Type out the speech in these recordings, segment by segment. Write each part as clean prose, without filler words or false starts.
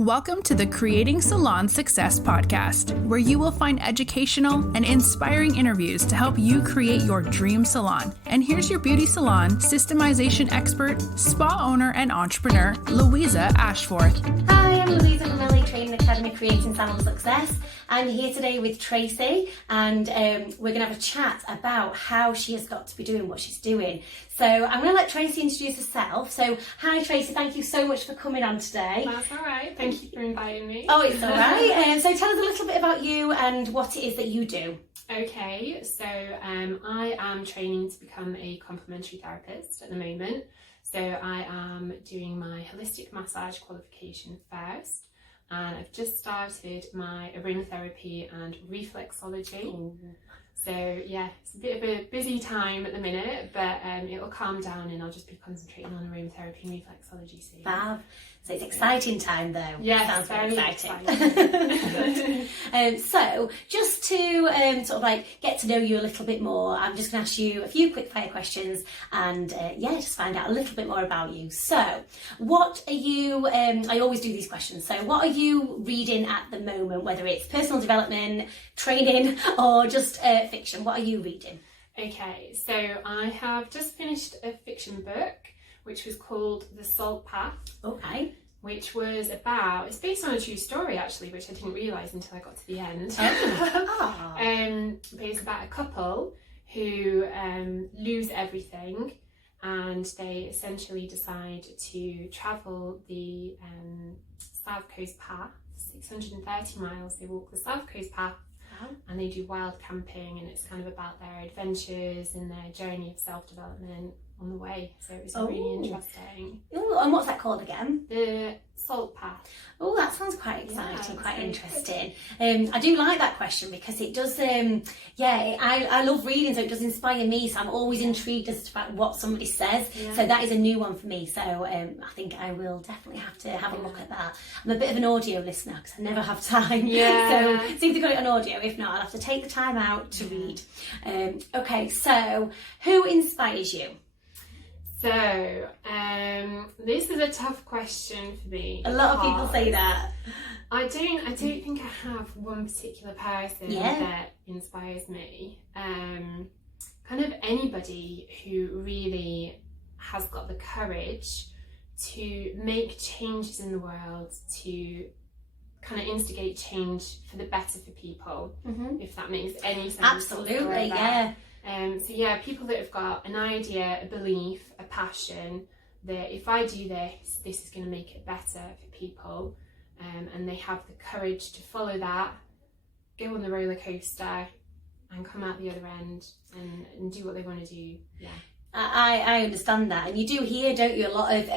Welcome to the Creating Salon Success podcast, where you will find educational and inspiring interviews to help you create your dream salon. And here's your beauty salon systemization expert, spa owner, and entrepreneur, Louisa Ashforth. Hi, I'm Louisa from LA Training Academy Creating Salon Success. I'm here today with Tracy, and we're going to have a chat about how she has got to be doing what she's doing. So I'm going to let Tracy introduce herself. So hi Tracy, thank you so much for coming on today. That's all right. Thank you for inviting me. Oh, it's all right. So tell us a little bit about you and what it is that you do. Okay, so I am training to become a complementary therapist at the moment. So I am doing my holistic massage qualification first. And I've just started my aromatherapy and reflexology. Ooh. So yeah, it's a bit of a busy time at the minute, but it will calm down and I'll just be concentrating on aromatherapy and reflexology soon. Fab. So it's exciting time though. Yeah, sounds very exciting. So just to sort of like get to know you a little bit more, I'm just going to ask you a few quick fire questions and just find out a little bit more about you. So what are you, I always do these questions, so what are you reading at the moment, whether it's personal development, training or just fiction? What are you reading? Okay, so I have just finished a fiction book which was called The Saltpath. Okay. Which was about, it's based on a true story actually, which I didn't realise until I got to the end. But it's about a couple who lose everything and they essentially decide to travel the South Coast Path, 630 miles. They walk the South Coast Path and they do wild camping, and it's kind of about their adventures and their journey of self-development on the way. So it was really interesting. Ooh, and what's that called again? The Saltpath. Oh, that sounds quite exciting, quite interesting. I do like that question because it does, I love reading, so it does inspire me. So I'm always intrigued as to what somebody says. Yeah. So that is a new one for me. So I think I will definitely have to have a look at that. I'm a bit of an audio listener because I never have time. Yeah. So see if they've got it on audio. If not, I'll have to take the time out to read. Okay, so who inspires you? So, this is a tough question for me. A lot of people say that. I don't think I have one particular person that inspires me. Kind of anybody who really has got the courage to make changes in the world, to kind of instigate change for the better for people, if that makes any sense. Absolutely, yeah. People that have got an idea, a belief, a passion that if I do this, this is going to make it better for people, and they have the courage to follow that, go on the roller coaster and come out the other end and do what they want to do. Yeah. I understand that, and you do hear, don't you, a lot of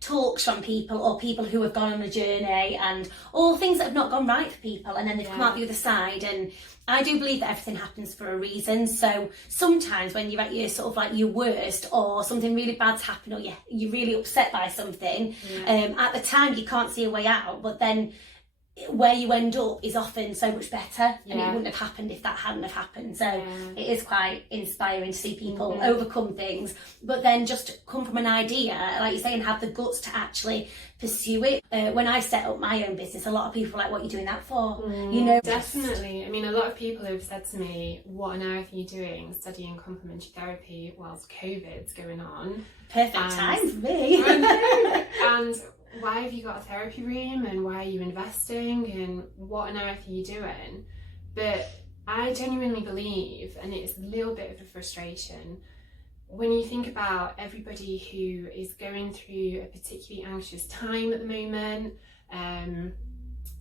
talks from people or people who have gone on a journey and all things that have not gone right for people, and then they've come out the other side. And I do believe that everything happens for a reason. So sometimes when you're at your sort of like your worst, or something really bad's happened, or you're really upset by something, at the time you can't see a way out, but then where you end up is often so much better, and it wouldn't have happened if that hadn't have happened. So it is quite inspiring to see people overcome things, but then just come from an idea, like you say, and have the guts to actually pursue it. When I set up my own business, a lot of people are like, what are you doing that for? Definitely. I mean, a lot of people have said to me, what on earth are you doing studying complementary therapy whilst COVID's going on? Perfect time for me. And why have you got a therapy room, and why are you investing, and what on earth are you doing? But I genuinely believe, and it's a little bit of a frustration, when you think about everybody who is going through a particularly anxious time at the moment,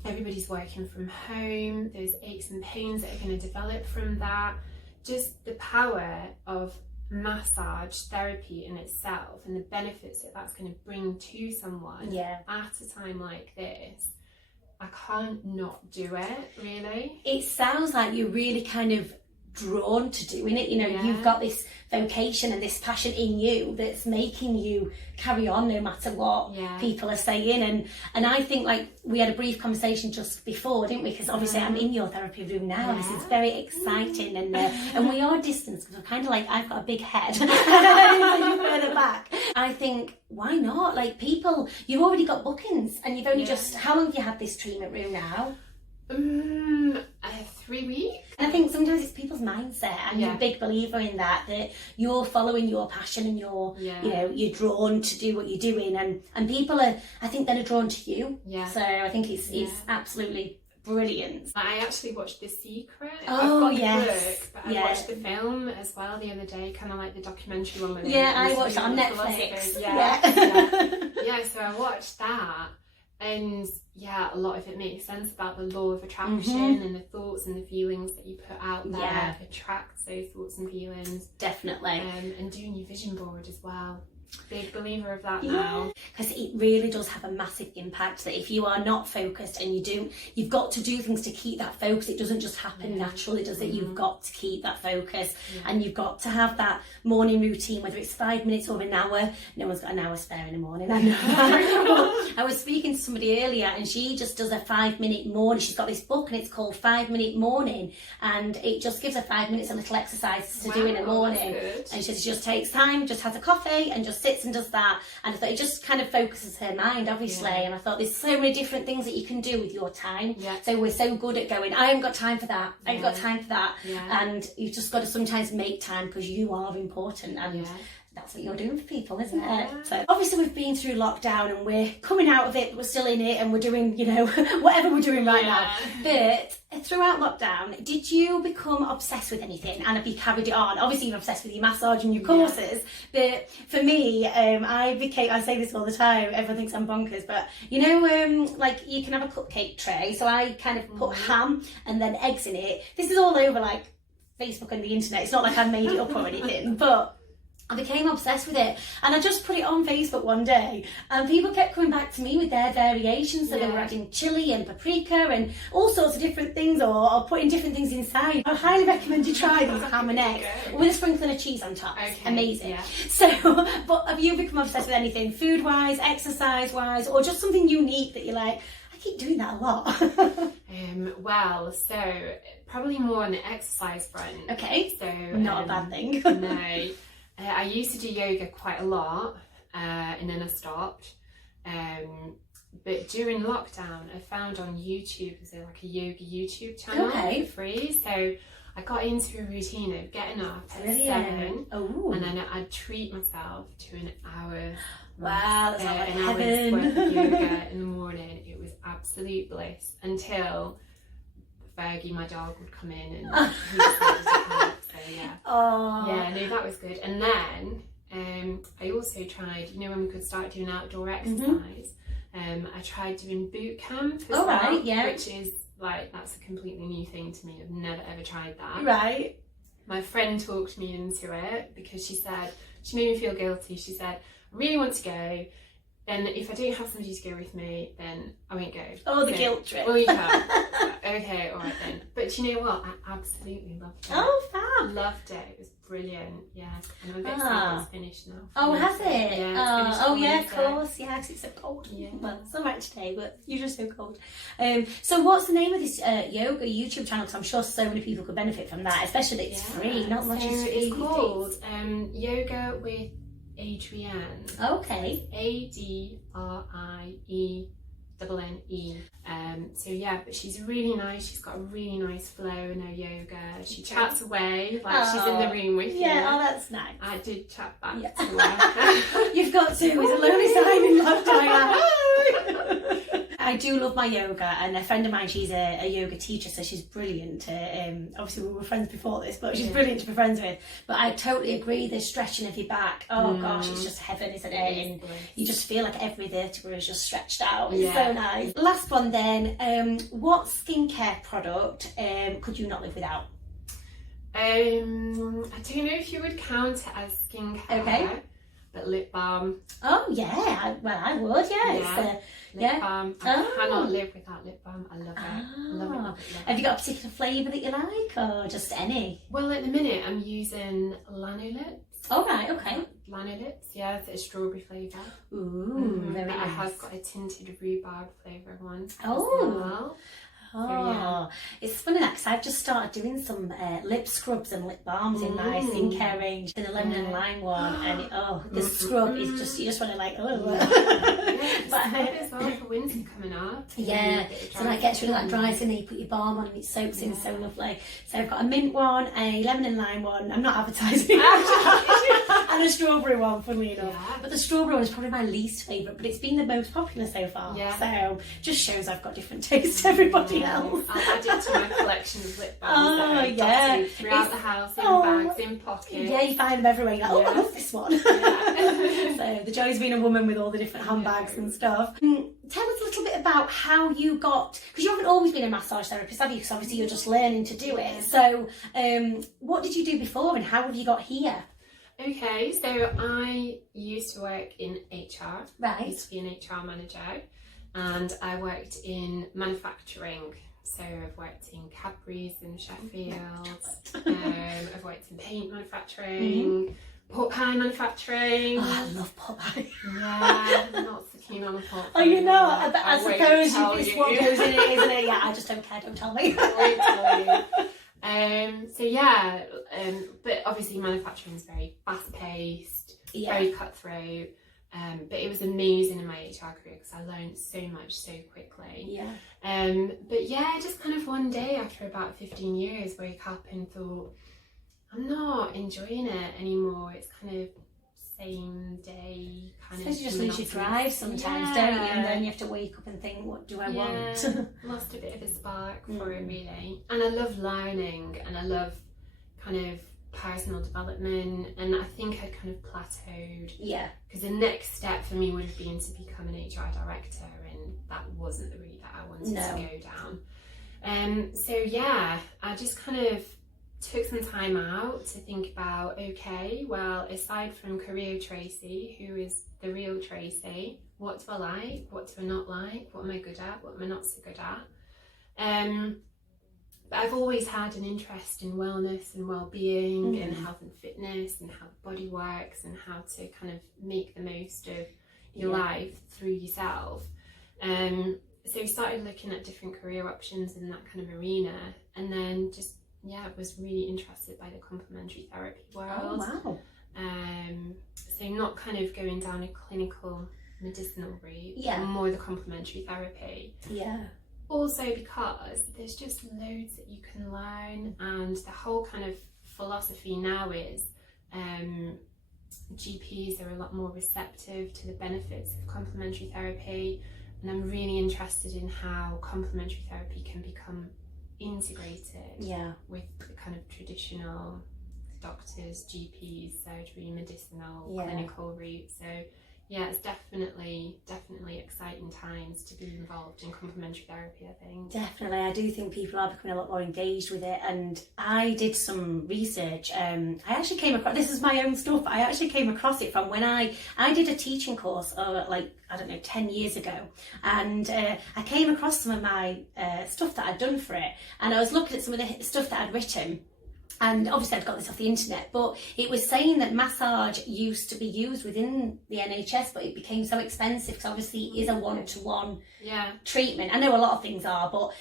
everybody's working from home, there's aches and pains that are going to develop from that, just the power of massage therapy in itself and the benefits that that's going to bring to someone at a time like this, I can't not do it, really. It sounds like you're really kind of drawn to doing it. You know, you've got this vocation and this passion in you that's making you carry on no matter what people are saying. And I think, like, we had a brief conversation just before, didn't we? Because obviously I'm in your therapy room now. This is very exciting, and we are distanced because we're kind of like, I've got a big head and you're further back. I think, why not? Like, people, you've already got bookings and you've only just, how long have you had this treatment room now? 3 weeks. And I think sometimes it's people's mindset, and I'm a big believer in that you're following your passion and you're, you know, you're drawn to do what you're doing, and people are, I think, then are drawn to you. So I think it's absolutely brilliant. I actually watched The Secret. Oh, I've got the yes. book, but I watched the film as well the other day, kind of like the documentary one with it. I watched that on Netflix. So I watched that, and a lot of it makes sense about the law of attraction and the thoughts and the feelings that you put out there attracts those thoughts and feelings. Definitely. And doing your vision board as well. Big believer of that now. Because it really does have a massive impact, that if you are not focused and you've got to do things to keep that focus. It doesn't just happen naturally, does it? You've got to keep that focus, and you've got to have that morning routine, whether it's 5 minutes or an hour. No one's got an hour spare in the morning. I know. I was speaking to somebody earlier, and she just does a 5-minute morning. She's got this book, and it's called 5-Minute Morning, and it just gives her 5 minutes of little exercises to do in the morning. And she just takes time, just has a coffee, and just sits and does that. And I thought it just kind of focuses her mind, obviously. And I thought there's so many different things that you can do with your time. So we're so good at going, I haven't got time for that, I haven't got time for that. And you've just got to sometimes make time, because you are important, and that's what you're doing for people, isn't it? So obviously we've been through lockdown and we're coming out of it, but we're still in it, and we're doing, you know, whatever we're doing right now. But throughout lockdown, did you become obsessed with anything, and have you carried it on? Obviously you're obsessed with your massage and your courses, but for me, I say this all the time, everyone thinks I'm bonkers, but you know, like, you can have a cupcake tray, so I kind of put ham and then eggs in it. This is all over like Facebook and the internet, it's not like I made it up or anything, but I became obsessed with it, and I just put it on Facebook one day, and people kept coming back to me with their variations. So they were adding chili and paprika and all sorts of different things, or putting different things inside. I highly recommend you try these ham and eggs with a sprinkling of cheese on top. Amazing. So, but have you become obsessed with anything, food wise, exercise wise, or just something unique that you're like, I keep doing that a lot? Well, so probably more on the exercise front. Okay. So not a bad thing. No. I used to do yoga quite a lot, and then I stopped. But during lockdown, I found on YouTube, there's like a yoga YouTube channel for free. So I got into a routine of getting up at 7, and then I'd treat myself to an hour. Wow, that's like an heaven. hour's worth of yoga in the morning. It was absolute bliss until Fergie, my dog, would come in and he decided to help. No, that was good. And then I also tried, you know, when we could start doing outdoor exercise, I tried doing boot camp as well, which is like, that's a completely new thing to me. I've never ever tried that. My friend talked me into it because she made me feel guilty. She said, I really want to go, and if I don't have somebody to go with me, then I won't go. Oh, the guilt trip. Well, you can't. Okay, all right then. But you know what? I absolutely loved it. Oh, fab. Loved it. It was brilliant. Yeah. And I'm a bit sad it's finished now. Oh, has it? Yeah, it's finished of course. Yeah, because it's so cold. Well, it's all right today, but you're just so cold. So what's the name of this yoga YouTube channel? Because I'm sure so many people could benefit from that, especially that it's free. Not much is free. It's called Yoga with Adrienne. Okay. ADRIENNE. But she's really nice. She's got a really nice flow in her yoga. She chats away like she's in the room with you. Yeah, that's nice. I did chat back to her. You've got to. It's a lonely time in lockdown. I do love my yoga, and a friend of mine, she's a yoga teacher, so she's brilliant. Obviously we were friends before this, but she's brilliant to be friends with. But I totally agree, the stretching of your back, gosh, it's just heaven, isn't it? And you just feel like every vertebra is just stretched out. It's so nice. Last one then, what skincare product could you not live without? I don't know if you would count it as skincare. but lip balm. Oh yeah, I would. Yeah, Lip balm. I cannot live without lip balm. I love it. Love it. Have you got a particular flavour that you like, or just any? Well, at the minute I'm using Lanolips. Oh right, okay. Lanolips, yeah, it's a strawberry flavour. Ooh, very but nice. I have got a tinted rhubarb flavour one. Oh. As well. Oh, it's funny that because I've just started doing some lip scrubs and lip balms in my skincare range. The lemon and lime one, and the scrub is just, you just want to like, But as well for winter coming up. Yeah, so that gets rid of that dry skin, then you put your balm on and it soaks in so lovely. So I've got a mint one, a lemon and lime one, I'm not advertising, and a strawberry one, funnily enough. Yeah. But the strawberry one is probably my least favourite, but it's been the most popular so far. Yeah. So just shows I've got different tastes to everybody else. I'll add it to my collection of lip balms. Oh, yeah. Throughout the house, in bags, in pockets. Yeah, you find them everywhere. You're like, I love this one. Yeah. So the joys of being a woman with all the different handbags and stuff. Tell us a little bit about how you got, because you haven't always been a massage therapist, have you? Because obviously you're just learning to do it. So what did you do before and how have you got here? Okay, so I used to work in HR. Right. I used to be an HR manager, and I worked in manufacturing. So I've worked in Cadbury's in Sheffield. I've worked in paint manufacturing, pot pie manufacturing. Oh, I love pot pie. Yeah, I'm not so keen on a pot pie. Oh, you're not? I won't suppose tell it's you. what goes in it, isn't it? Yeah, I just don't care. Don't tell me. I won't tell you. So yeah, but obviously manufacturing is very fast-paced, very cutthroat. But it was amazing in my HR career because I learned so much so quickly. Yeah. But yeah, just kind of one day after about 15 years, woke up and thought, I'm not enjoying it anymore. It's kind of same day kind of. You just lose your drive sometimes, don't you? And then you have to wake up and think, what do I want? Lost a bit of a spark for it really. And I love learning and I love kind of personal development, and I think I kind of plateaued. Yeah. Because the next step for me would have been to become an HR director, and that wasn't the route that I wanted to go down. So yeah, I just kind of took some time out to think about, okay, well, aside from career Tracy, who is the real Tracy, what do I like, what do I not like, what am I good at, what am I not so good at? But I've always had an interest in wellness and well-being and health and fitness and how the body works and how to kind of make the most of your life through yourself. So I started looking at different career options in that kind of arena, and then just was really interested by the complementary therapy world. Oh wow. So not kind of going down a clinical medicinal route, but more the complementary therapy. Yeah. Also because there's just loads that you can learn, and the whole kind of philosophy now is GPs are a lot more receptive to the benefits of complementary therapy, and I'm really interested in how complementary therapy can become integrated with the kind of traditional doctors, GPs, surgery, medicinal, clinical route. So yeah, it's definitely exciting times to be involved in complementary therapy, I think. Definitely, I do think people are becoming a lot more engaged with it, and I did some research. I actually came across, this is my own stuff, I actually came across it from when I did a teaching course, 10 years ago, and I came across some of my stuff that I'd done for it, and I was looking at some of the stuff that I'd written. And obviously I'd got this off the internet, but it was saying that massage used to be used within the NHS, but it became so expensive because obviously it is a one-to-one treatment. I know a lot of things are, but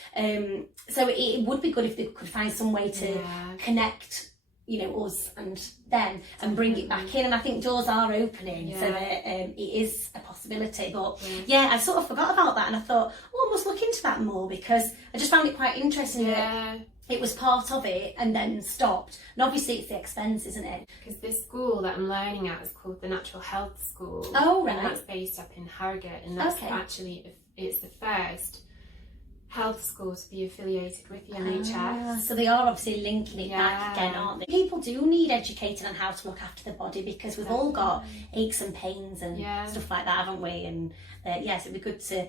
so it would be good if they could find some way to connect, us and them and bring it back in. And I think doors are opening, so that it is a possibility. But I sort of forgot about that, and I thought, I must look into that more, because I just found it quite interesting that it was part of it and then stopped. And obviously it's the expense, isn't it? Because this school that I'm learning at is called the Natural Health School. Oh, right. And that's based up in Harrogate, and that's actually, it's the first health school to be affiliated with the NHS. So they are obviously linking it back again, aren't they? People do need educated on how to look after their body, because we've all got aches and pains and stuff like that, haven't we? And yes, it'd be good to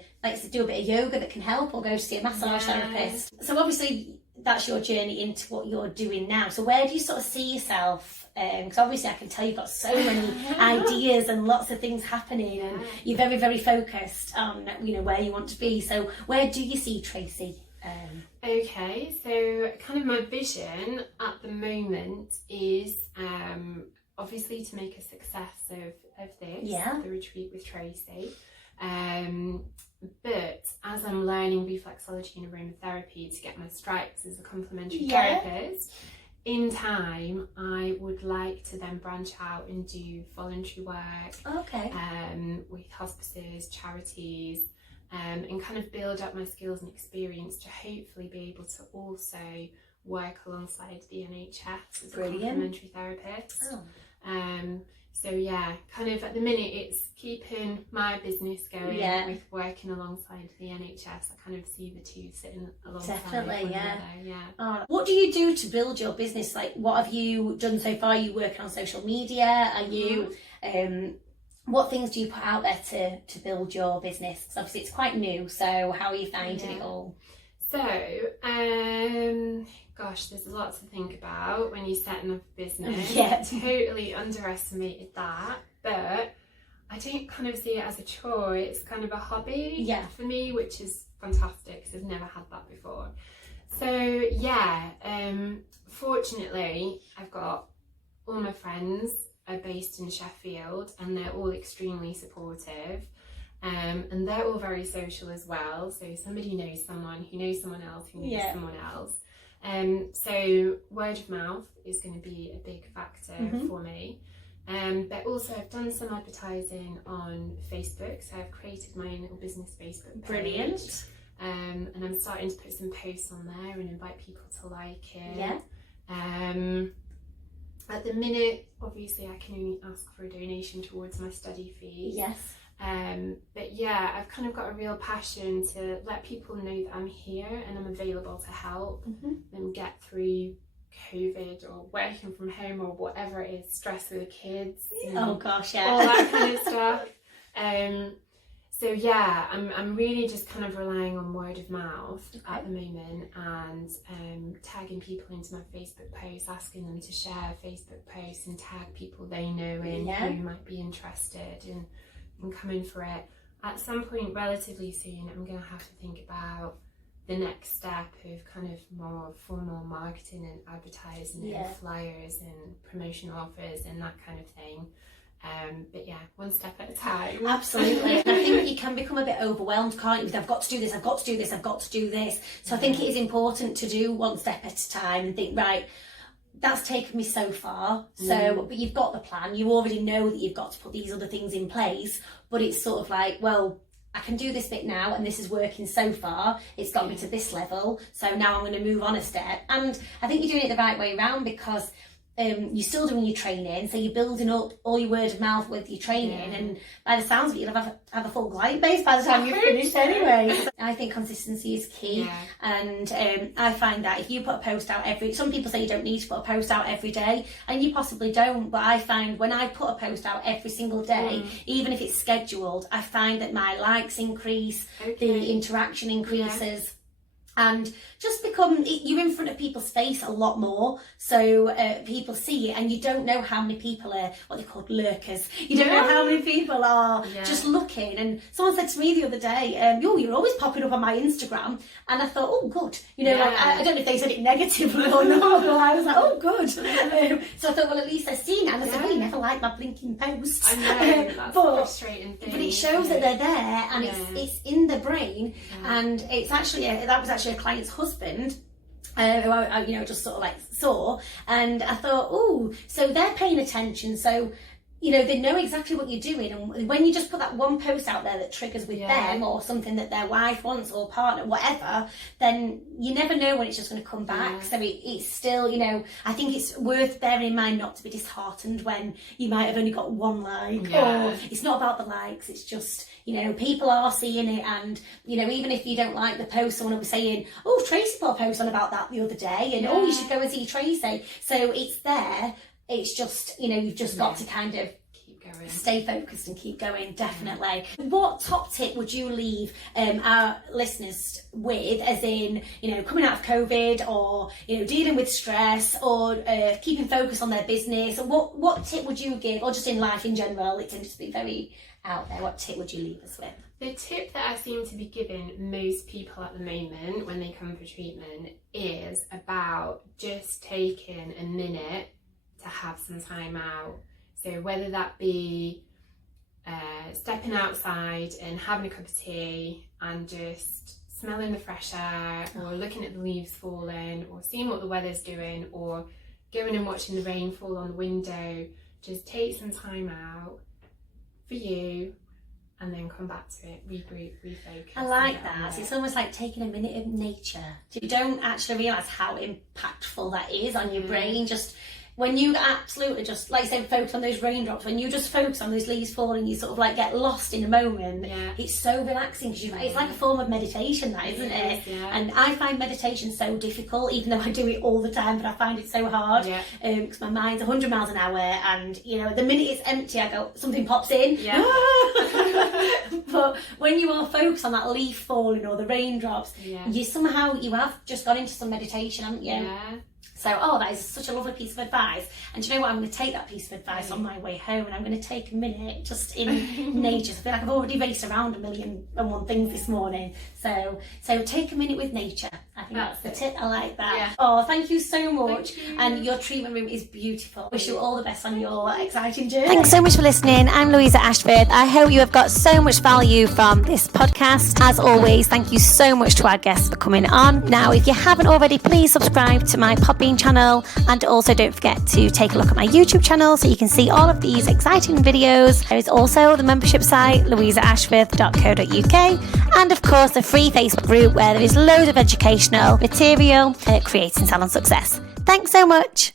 do a bit of yoga that can help, or go to see a massage therapist. So obviously that's your journey into what you're doing now. So where do you sort of see yourself because obviously I can tell you've got so many ideas and lots of things happening, and you're very, very focused on, you know, where you want to be. So where do you see Tracy? Okay, so kind of my vision at the moment is obviously to make a success of this, the retreat with Tracy. But as I'm learning reflexology and aromatherapy to get my stripes as a complementary therapist, in time I would like to then branch out and do voluntary work with hospices, charities, and kind of build up my skills and experience to hopefully be able to also work alongside the NHS as a complementary therapist. So yeah, kind of at the minute it's keeping my business going with working alongside the NHS. I kind of see the two sitting alongside one another. What do you do to build your business? Like, what have you done so far? Are you working on social media? Are you what things do you put out there to build your business? Because obviously it's quite new, so how are you finding it all? So gosh, there's a lot to think about when you're setting up a business. I totally underestimated that, but I don't kind of see it as a chore. It's kind of a hobby for me, which is fantastic because I've never had that before. So fortunately I've got all my friends are based in Sheffield and they're all extremely supportive, and they're all very social as well. So somebody knows someone who knows someone else who knows someone else. So word of mouth is going to be a big factor for me. But also I've done some advertising on Facebook, so I've created my own little business Facebook page. Brilliant. And I'm starting to put some posts on there and invite people to like it. At the minute, obviously I can only ask for a donation towards my study fees. But yeah, I've kind of got a real passion to let people know that I'm here and I'm available to help them get through COVID or working from home or whatever it is, stress with the kids. Oh gosh, all that kind of stuff. So yeah, I'm really just kind of relying on word of mouth at the moment, and tagging people into my Facebook posts, asking them to share Facebook posts and tag people they know in who might be interested and coming for it. At some point relatively soon, I'm going to have to think about the next step of kind of more formal marketing and advertising and flyers and promotional offers and that kind of thing. But yeah, one step at a time. Absolutely. I think you can become a bit overwhelmed, can't you? With I've got to do this, I've got to do this, I've got to do this. So I think it is important to do one step at a time and think, right, that's taken me so far. So, but you've got the plan. You already know that you've got to put these other things in place. But it's sort of like, well, I can do this bit now and this is working so far. It's got me to this level. So now I'm going to move on a step. And I think you're doing it the right way around, because you're still doing your training, so you're building up all your word of mouth with your training, and by the sounds of it, you'll have a full client base by the time you've finished anyway. So I think consistency is key, and I find that if you put a post out some people say you don't need to put a post out every day, and you possibly don't, but I find when I put a post out every single day, even if it's scheduled, I find that my likes increase, the interaction increases. And just you're in front of people's face a lot more, so people see it, and you don't know how many people are what they call lurkers. You don't know how many people are just looking. And someone said to me the other day, you're always popping up on my Instagram, and I thought, oh good, like I don't know if they said it negatively or not, but I was like, oh good. So I thought, well, at least they've seen it. And I said, well, you never like my blinking posts. I know, that's a frustrating thing. But it shows that they're there, and it's in the brain, and it's actually that was actually a client's husband, who I just sort of like saw, and I thought, oh, so they're paying attention, so they know exactly what you're doing. And when you just put that one post out there that triggers with them, or something that their wife wants or partner, whatever, then you never know when it's just going to come back. So it's still, I think it's worth bearing in mind not to be disheartened when you might have only got one like, or it's not about the likes, it's just, people are seeing it. And, even if you don't like the post, someone will be saying, oh, Tracy put a post on about that the other day, and oh, you should go and see Tracy. So it's there. It's just, you've just got to kind of going. Stay focused and keep going, definitely. What top tip would you leave our listeners with, as in, coming out of COVID, or, dealing with stress, or keeping focus on their business? What tip would you give, or just in life in general? It can just be very out there. What tip would you leave us with? The tip that I seem to be giving most people at the moment when they come for treatment is about just taking a minute to have some time out. So whether that be stepping outside and having a cup of tea and just smelling the fresh air, or looking at the leaves falling, or seeing what the weather's doing, or going and watching the rain fall on the window. Just take some time out for you, and then come back to it, regroup, refocus. I like that. It's almost like taking a minute of nature. You don't actually realise how impactful that is on your brain. Just when you absolutely just, like I said, focus on those raindrops, when you just focus on those leaves falling, you sort of like get lost in a moment. Yeah. It's so relaxing, because it's like a form of meditation, that, isn't it? Yeah. And I find meditation so difficult, even though I do it all the time, but I find it so hard, because my mind's 100 miles an hour, and the minute it's empty, I go, something pops in. Yeah. But when you are focused on that leaf falling or the raindrops, you have just gone into some meditation, haven't you? Yeah. So, that is such a lovely piece of advice. And do you know what? I'm going to take that piece of advice on my way home, and I'm going to take a minute just in nature. I feel like I've already raced around 1,000,001 things this morning. So take a minute with nature. I think that's the tip. I like that. Yeah. Oh, thank you so much. Thank you. And your treatment room is beautiful. Wish you all the best on your exciting journey. Thanks so much for listening. I'm Louisa Ashford. I hope you have got so much value from this podcast. As always, thank you so much to our guests for coming on. Now, if you haven't already, please subscribe to my Podbean channel, and also don't forget to take a look at my YouTube channel so you can see all of these exciting videos. There is also the membership site, louisaashford.co.uk, and of course the free Facebook group where there is loads of educational material creating salon success. Thanks so much.